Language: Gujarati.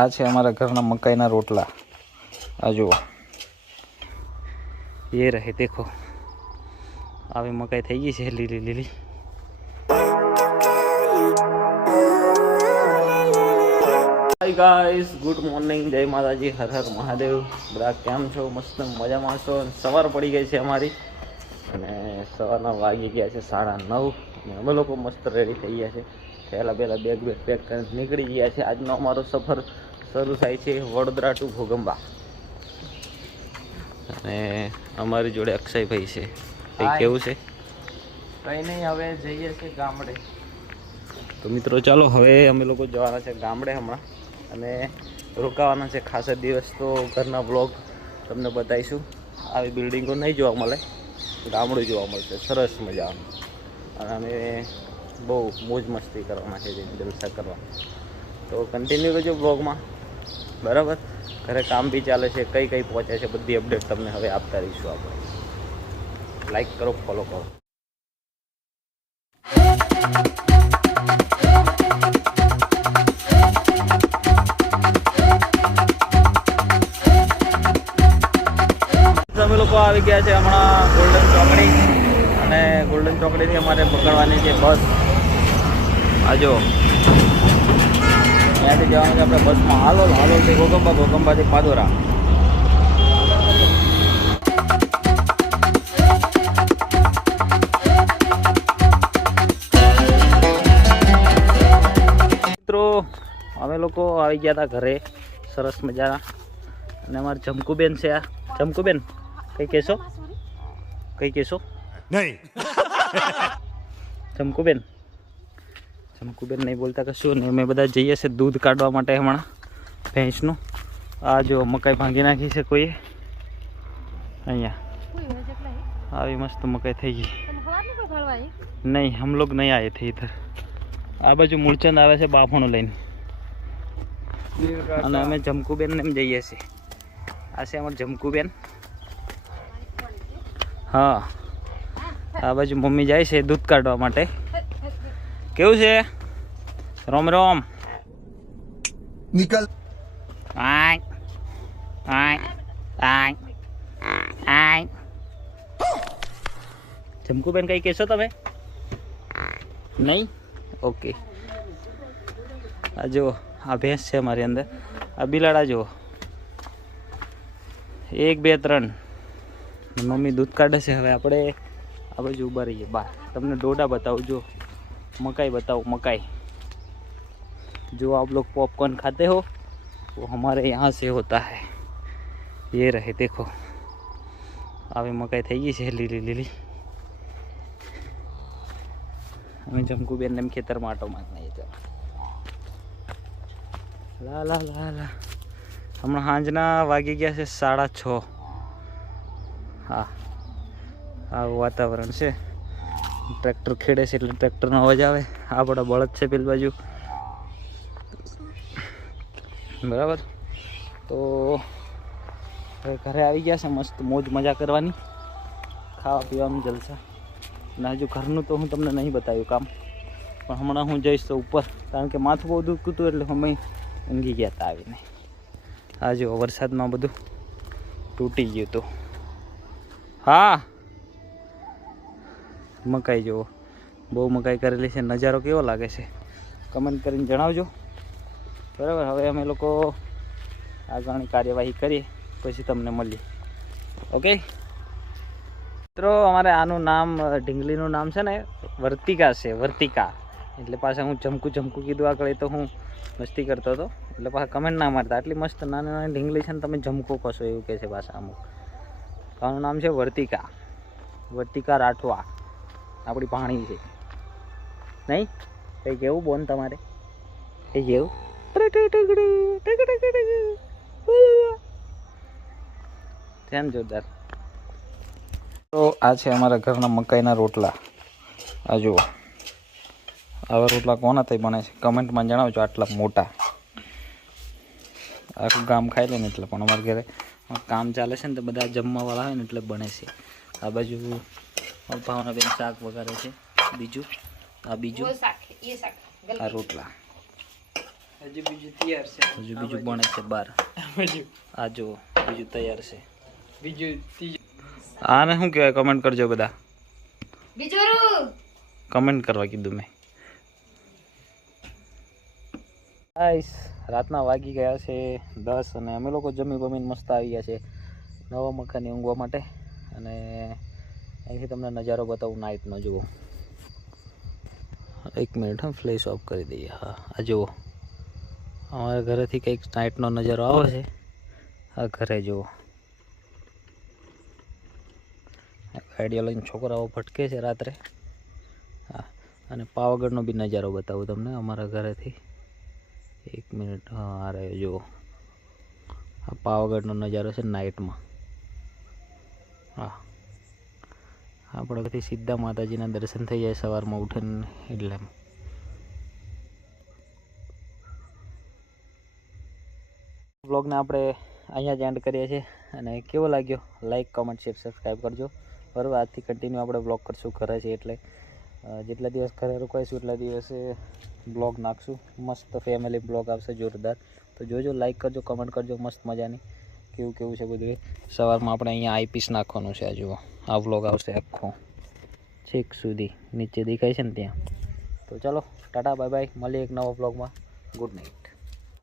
આ છે અમારા ઘરના મકાઈના રોટલા। આ જુઓ, ये रहे देखो, આવી મકાઈ થઈ ગઈ છે લીલી લીલી। હાય ગાઈસ, ગુડ મોર્નિંગ, જય માતાજી, હર હર મહાદેવ। બધા કેમ છો? મસ્ત મજામાં છો? સવાર પડી ગઈ છે અમારી અને સવારના વાગી ગયા છે 9:30 અને અમે લોકો મસ્ત રેડી થઈ ગયા છે। પહેલાં બેગ પેક કરીને નીકળી ગયા છે। આજનો અમારો સફર શરૂ થાય છે વડોદરા ટુ ઘોગંબા અને અમારી જોડે અક્ષયભાઈ છે। કંઈ કેવું છે? કંઈ નહીં, હવે જઈએ છીએ ગામડે। તો મિત્રો ચાલો, હવે અમે લોકો જવાના છે ગામડે હમણાં અને રોકાવાના છે ખાસા દિવસ। તો ઘરના બ્લોગ તમને બતાવીશું। આવી બિલ્ડિંગો નહીં જોવા મળે, ગામડું જોવા મળશે સરસ મજાનું અને અમે બહુ મોજ મસ્તી કરવાના છે, જલસા કરવા। તો કન્ટિન્યુ કરજો બ્લોગમાં, બરાબર? ઘરે કામ બી ચાલે છે, કઈ કઈ પહોંચે છે બધી અપડેટ તમને હવે આપતા રહીશું આપણે। લાઈક કરો, ફોલો કરો। અમે લોકો આવી ગયા છે હમણાં ગોલ્ડન ચોકડી અને ગોલ્ડન ચોકડીથી અમારે પકડવાની છે બસ। આ જો અહીંયાથી જવાનું છે આપણે બસમાં હાલોલથી ઘોગંબા, ઘોગંબાથી પાદોરા। મિત્રો અમે લોકો આવી ગયા હતા ઘરે સરસ મજાના અને અમારે જમકુબેન છે। આ જમકુબેન કઈ કહેશો? નહીં જમકુબેન નહીં બોલતા કશું ને। અમે બધા જઈએ છીએ દૂધ કાઢવા માટે હમણાં ભેંસનું। આ જો મકાઈ ભાંગી નાખી છે કોઈએ અહીંયા, આવી મસ્ત મકાઈ થઈ ગઈ। નહીં, હમ લોગ નહીં આए थे इधर। આ બાજુ મૂળચંદ આવે છે બાફણું લઈને અને અમે જમકુબેન ને જઈએ છીએ। આ છે અમારે જમકુબેન। હા, આ બાજુ મમ્મી જાય છે દૂધ કાઢવા માટે। કેવું છે? રોમ રોમ નિકલ આય આય આય આય। જમકુબેન કઈ કહેશો તમે? નહીં? ઓકે। આ જુઓ, આ ભેંસ છે અમારી અંદર। આ બિલાડા જુઓ, 1 2 3 મમ્મી દૂધ કાઢે છે। હવે આપણે આ બાજુ ઊભા રહીએ બહાર, તમને ડોડા બતાવું। જો मकाई बताओ, मकाई जो आप लोग पॉपकॉर्न खाते हो वो हमारे यहाँ से होता है। ये रहे देखो, આવી મકાઈ થઈ ગઈ છે લીલી લીલી। અમે જમકુબેન ને ખેતરમાં આટો મારીએ ચાલો। લા લા લા લા, હમણાં સાંજના વાગી ગયા છે 6:30। હા, આવું વાતાવરણ છે। ટ્રેક્ટર ખેડે છે એટલે ટ્રેક્ટરનો અવાજ આવે। આપણા બળદ છે પેલી બાજુ, બરાબર? તો હવે ઘરે આવી ગયા છે, મસ્ત મોજ મજા કરવાની, ખાવા પીવાનું જલસા। અને હજુ ઘરનું તો હું તમને નહીં બતાવ્યું કામ, પણ હમણાં હું જઈશ તો ઉપર, કારણ કે માથું બહુ દુખતું હતું એટલે અમે ઊંઘી ગયા હતા આવીને। આ જો વરસાદમાં બધું તૂટી ગયું હતું। હા, મકાઈ જુઓ, બહુ મકાઈ કરેલી છે। નજારો કેવો લાગે છે કમેન્ટ કરીને જણાવજો, બરાબર? હવે અમે લોકો આગળની કાર્યવાહી કરીએ પછી તમને મળીએ, ઓકે મિત્રો? અમારે આનું નામ, ઢીંગલીનું નામ છે ને વર્તિકા છે, વર્તિકા। એટલે પાછા હું જમકું કીધું આગળ, તો હું મસ્તી કરતો હતો એટલે પાછા કમેન્ટ ના મારતા। આટલી મસ્ત નાની નાની ઢીંગલી છે ને તમે જમકું કશો એવું કહે છે પાછા અમુક। આનું નામ છે વર્તિકા, વર્તિકા રાઠવા, આપણી પાણી છે। નહીં કંઈ કેવું બોન તમારે? કંઈ કેવું? ધ્યાન જોરદાર। તો આ છે અમારા ઘરના મકાઈના રોટલા। આ જુઓ, આવા રોટલા કોનાથી બને છે કમેન્ટમાં જણાવજો। આટલા મોટા આખું ગામ ખાઈ લે ને એટલે, પણ અમારા ઘરે કામ ચાલે છે ને તો બધા જમવાવાળા હોય ને એટલે બને છે। આ બાજુ ભાવનાબેન શાક વગાડે છે, બીજું આ બીજું આ રોટલા। હજુ બીજું તૈયાર છે. હજુ બીજું બને છે બહાર. આ જુઓ બીજું તૈયાર છે. બીજું ત્રીજું. આને શું કહેવાય કમેન્ટ કરજો બધા. બીજોરું કમેન્ટ કરવા કીધું મેં. ગાઈસ રાતના વાગી ગયા છે 10 અને અમે લોકો જમી બમીને મસ્ત આવી ગયા છે નવા મકાને ઊંઘવા માટે. અને અહીંથી તમને નજારો બતાવું નાઇટનો. જુઓ 1 મિનિટ હા, ફ્લેશ ઓફ કરી દઈએ. હા આ જુઓ અમારા ઘરેથી કંઈક નાઇટનો નજારો આવે છે. આ ઘરે જુઓ ગાડીઓ લઈને છોકરાઓ ભટકે છે રાત્રે. હા અને પાવાગઢનો બી નજારો બતાવું તમને અમારા ઘરેથી. 1 મિનિટ. હા આ રહ્યો જુઓ આ પાવાગઢનો નજારો છે નાઇટમાં. હા આપણે બધી સીધા માતાજીના દર્શન થઈ જાય સવારમાં ઉઠીને. એટલે બ્લોગને આપણે અહીંયા જ એન્ડ કરીએ છીએ. અને કેવો લાગ્યો લાઈક કમેન્ટ શેર સબસ્ક્રાઈબ કરજો. બરાબર આજથી કન્ટિન્યુ આપણે બ્લોગ કરશું ઘરે છે એટલે જેટલા દિવસ ઘરે રોકાઈશું એટલા દિવસે બ્લોગ નાખશું. મસ્ત ફેમિલી બ્લોગ આવશે જોરદાર. તો જોજો લાઈક કરજો કમેન્ટ કરજો મસ્ત મજાની કેવું છે બધું. સવારમાં આપણે અહીંયા આઈપીસ નાખવાનું છે. આ જુઓ આ વ્લોગ આવશે આખો છેક સુધી નીચે દેખાય છે ને ત્યાં. તો ચાલો ટાટા બાય બાય મળીએ એક નવા વ્લોગમાં. Good night.